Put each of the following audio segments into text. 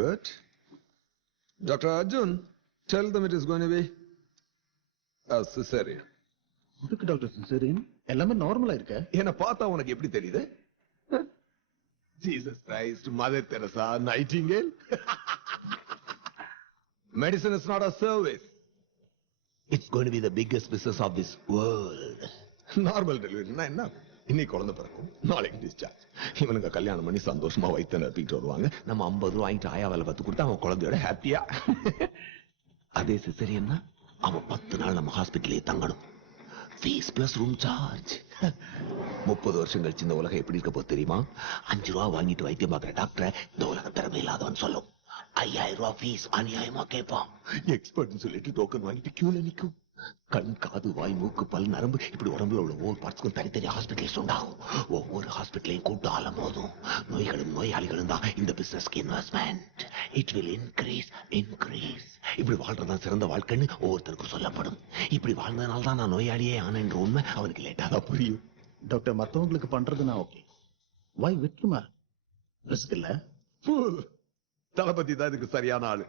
Good. Dr. Arjun, tell them it is going to be a cesarean. இதுக்கு doctor caesarean எல்லாமே நார்மலா இருக்க. என்ன பார்த்தா உனக்கு எப்படி தெரியுது? Jesus Christ, Mother Teresa, Nightingale. Medicine is not a service. It's going to be the biggest business of this world. Normal delivery என்ன? இன்னைக்கு குழந்தை பிறக்கும், நாளைக்கு டிஸ்சார்ஜ். இவனுங்க கல்யாணம் பண்ணி சந்தோஷமா வயிற்று நிரப்பிட்டு வருவாங்க. நம்ம 50 ரூபாய் வாங்கிட்டு ஆயா வேலை பார்த்து கொடுத்தா அவன் குழந்தையோட ஹாப்பியா. அதே சிசேரியன்னா அவன் 10 நாள் நம்ம ஹாஸ்பிட்டலே தங்கணும். Fees plus room charge. 30 வருஷம் கழிச்சு இந்த உலகம் எப்படி இருக்க போது தெரியுமா? 5 ரூபா வாங்கிட்டு வைத்தியம் பார்க்கிற டாக்டரை இந்த உலக திறமை இல்லாதவன் சொல்லும். 5000 ரூபாய் ஃபீஸ் அநியாயமா கேட்பான். எக்ஸ்பர்ட் சொல்லிட்டு டோக்கன் வாங்கிட்டு கியூல நிக்கும். கண், காது, வாய், மூக்கு, பல், நரம்பு இப்படி உடம்புல உள்ள ஒவ்வொரு பார்ட்ஸ்க்கும் தனித்தனி ஹாஸ்பிட்டல்ஸ் உண்டாகும். ஒவ்வொரு ஹாஸ்பிட்டலையும் கூட்டம் அலமோதும். நோய்களும் நோயாளிகளும் தான் இந்த பிசினஸ்க்கு இன்வெஸ்ட்மெண்ட். It will increase. இப்படி வாழ்றதான் சிறந்த வாழ்க்கைன்னு ஒவ்வொருத்தருக்கும் சொல்லப்படும். இப்படி வாழ்ந்ததுனால தான் நான் நோயாளியே ஆனேன்ற உண்மை அவனுக்கு லேட்டா தான் புரியும். டாக்டர் மத்தவங்களுக்கு பண்றதுனா ஓகே. வை விட்டுமா? ரிஸ்க் இல்ல. தளபதி தான் இதுக்கு சரியான ஆளு.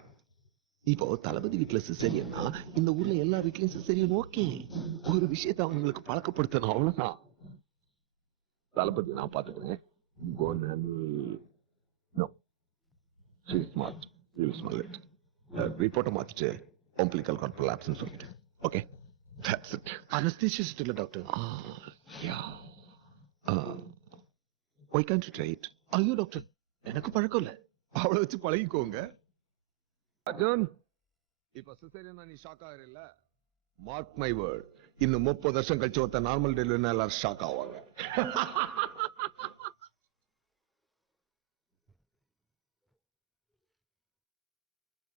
இப்போ தளபதி வீட்டுல சிசேரியன்னா இந்த ஊர்ல எல்லா வீட்லயும் சிசேரியன் ஓகே. ஒரு விஷயத்தை அவங்களுக்கு பழக்கப்படுத்தணும், அவ்வளவுதான். தளபதி நான் பாத்துக்கிறேன். ரிப்போர்ட்டை மாத்திட்டு umbilical cord prolapse சொல்லிட்டு. Okay, that's it. அனஸ்தீசியஸ்ட் இல்ல doctor. Yeah. Why can't you try it? ஐயோ டாக்டர், எனக்கு பழக்கம் இல்ல. அவளை வச்சு பழகிக்கோங்க. அர்ஜுன், இப்ப சிசேரியனா நீ ஷாக் ஆகல. மார்க் மை வேர்ட், இன்னும் 30 வருஷம் கழிச்சு ஒருத்த நார்மல் டெலிவரி எல்லாரும் ஷாக் ஆவாங்க.